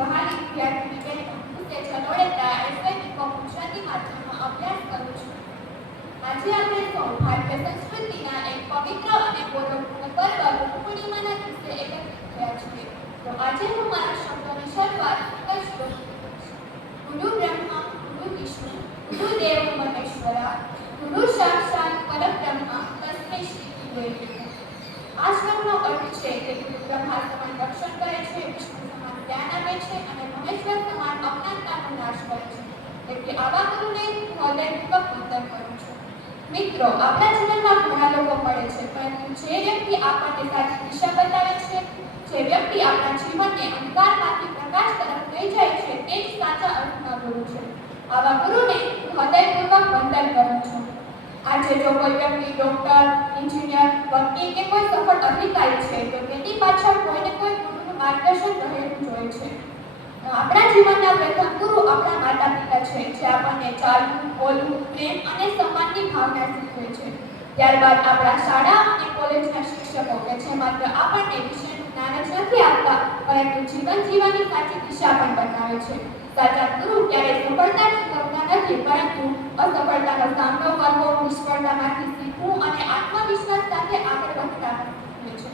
વહાલી વિદ્યાર્થીની બહેનો હું તેજલ ઓડેદરા એસવાય ગુજરાતી માધ્યમમાં અભ્યાસ કરું છું. આજે આપણે સૌ ભારતીય સંસ્કૃતિના એક પવિત્ર અને ગૌરવપૂર્ણ પર્વ પૂર્ણિમાના દિવસે એકત્રિત થયા છીએ. તો આજે હું મારા શબ્દોની શરૂઆત કરીશ. ગુરુ બ્રહ્મા ગુરુ વિષ્ણુ ગુરુદેવ મહેશ્વરા ગુરુ સાક્ષાત પરબ્રહ્મ તસ્મૈ શ્રી ગુરવે નમઃ. આ શ્લોકનો અર્થ છે કે ગુરુ બ્રહ્મા સમાન રક્ષણ કરે છે, વિષ્ણુ સમાન જ્ઞાન આપે છે અને મહેશ્વર સમાન અજ્ઞાનતાનો નાશ કરે છે. એટલે આવા ગુરુને હું હૃદયપૂર્વક વંદન કરું છું. મિત્રો, આપણા જીવનમાં ઘણા લોકો મળે છે, પરંતુ જે વ્યક્તિ આપણને સાચી દિશા બતાવે છે, જે વ્યક્તિ આપણા જીવનને અંધકારમાંથી પ્રકાશ તરફ લઈ જાય છે, તે જ સાચા અર્થમાં ગુરુ છે. આવા ગુરુને હું હૃદયપૂર્વક વંદન કરું છું. આજે જો કોઈ વ્યક્તિ ડોક્ટર, એન્જિનિયર, વકીલ કે કોઈ સફળ અધિકારી છે, તો તેની પાછળ કોઈને કોઈ ગુરુનું માર્ગદર્શન રહેલું જોઈએ છે. આપણા જીવનના પ્રથમ ગુરુ આપણા માતા પિતા છે, જે આપણને ચાલવું, બોલવું, પ્રેમ અને સન્માનની ભાવના શીખવે છે. ત્યારબાદ આપણા શાળા અને કોલેજના શિક્ષકો કે જે માત્ર આપણને વિષયનું જ્ઞાન જ નથી આપતા, પરંતુ જીવન જીવવાની સાચી દિશા પણ બતાવે છે. સાચા ગુરુ ક્યારેય સફળતા શીખવતા નથી, પરંતુ અસફળતાનો સામનો કરવો, નિષ્ફળતામાંથી શીખવું અને આત્મવિશ્વાસ સાથે આગળ વધતા શીખવે છે.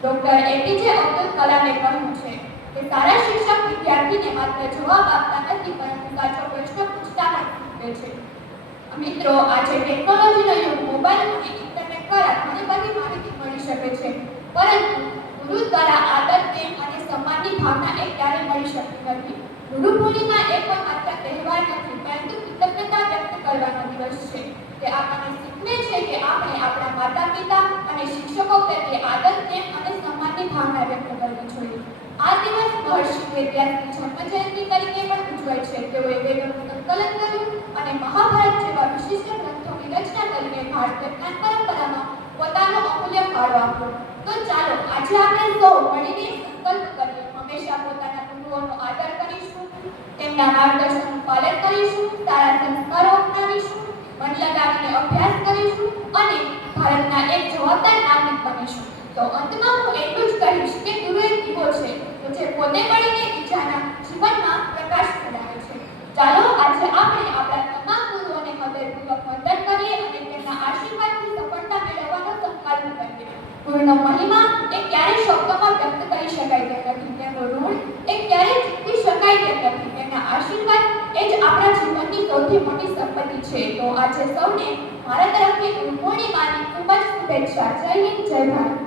ડોક્ટર એપીજે અબ્દુલ કલામે કહ્યું છે કે સારા શિક્ષક વિદ્યાર્થીને માત્ર જવાબ આપતા નથી, પરંતુ સાચો પ્રશ્ન પૂછતા પણ શીખવે છે. મિત્રો, આજે ટેકનોલોજીનો યુગ મોબાઈલ અને ઇન્ટરનેટ દ્વારા ઘણી બધી માહિતી મળી શકે છે, પરંતુ ગુરુ દ્વારા આદર, પ્રેમ અને સન્માનની ભાવના એ ક્યારેય મળી શકતી નથી. ગુરુ પૂર્ણિમા એ કોઈ માત્ર તહેવાર નથી, પરંતુ કૃતજ્ઞતા વ્યક્ત કરવાનો દિવસ છે. તે આપણને શીખવે છે કે આપણે આપણા માતા પિતા અને શિક્ષકો પ્રત્યે આદર, પ્રેમ અને સન્માનની ભાવના વ્યક્ત કરવી જોઈએ. આ દિવસ મહર્ષિ વેદવ્યાસની જન્મજયંતિ તરીકે પણ ઉજવાય છે. તેઓએ વેદોનું સંકલન કર્યું અને મહાભારત જેવા વિશિષ્ટ ગ્રંથોની રચના કરીને ભારતીય જ્ઞાન પરંપરામાં પોતાનો અમૂલ્ય ફાળો આપ્યો. તો ચાલો આજે આપણે સૌ મળીને સંકલ્પ કરીએ, હંમેશા પોતાના ગુરુઓનો આદર કરીશું, તેમના માર્ગદર્શનનું પાલન કરીશું, સારા સંસ્કારો અપનાવીશું, મન લગાવીને અભ્યાસ કરીશું અને ભારતના એક જવાબદાર નાગરિક બનીશું. તો અંતમાં હું એટલું જ કહીશ કે ગુરુ એક દીવો છે, તો જે પોતે મળીને બીજાના જીવનમાં પ્રકાશ ફેલાવે છે. ચાલો આજે આપણે આપણા તમામ ગુરુઓને હૃદયપૂર્વક વંદન કરીએ અને તેમના આશીર્વાદથી સફળતા મેળવવાનો સંકલ્પ કરીએ. ગુરુનો મહિમા એ ક્યારેય શબ્દોમાં વ્યક્ત કરી શકાય તેમ નથી, તેમનું ઋણ એ ક્યારેય ચૂકવી શકાય તેમ નથી. તેમના આશીર્વાદ એ જ આપણા જીવનની સૌથી મોટી સંપત્તિ છે. તો આજે સૌને મારા તરફથી ગુરુ પૂર્ણિમાની ખૂબ જ શુભેચ્છા. જય હિન્દ, જય ભારત.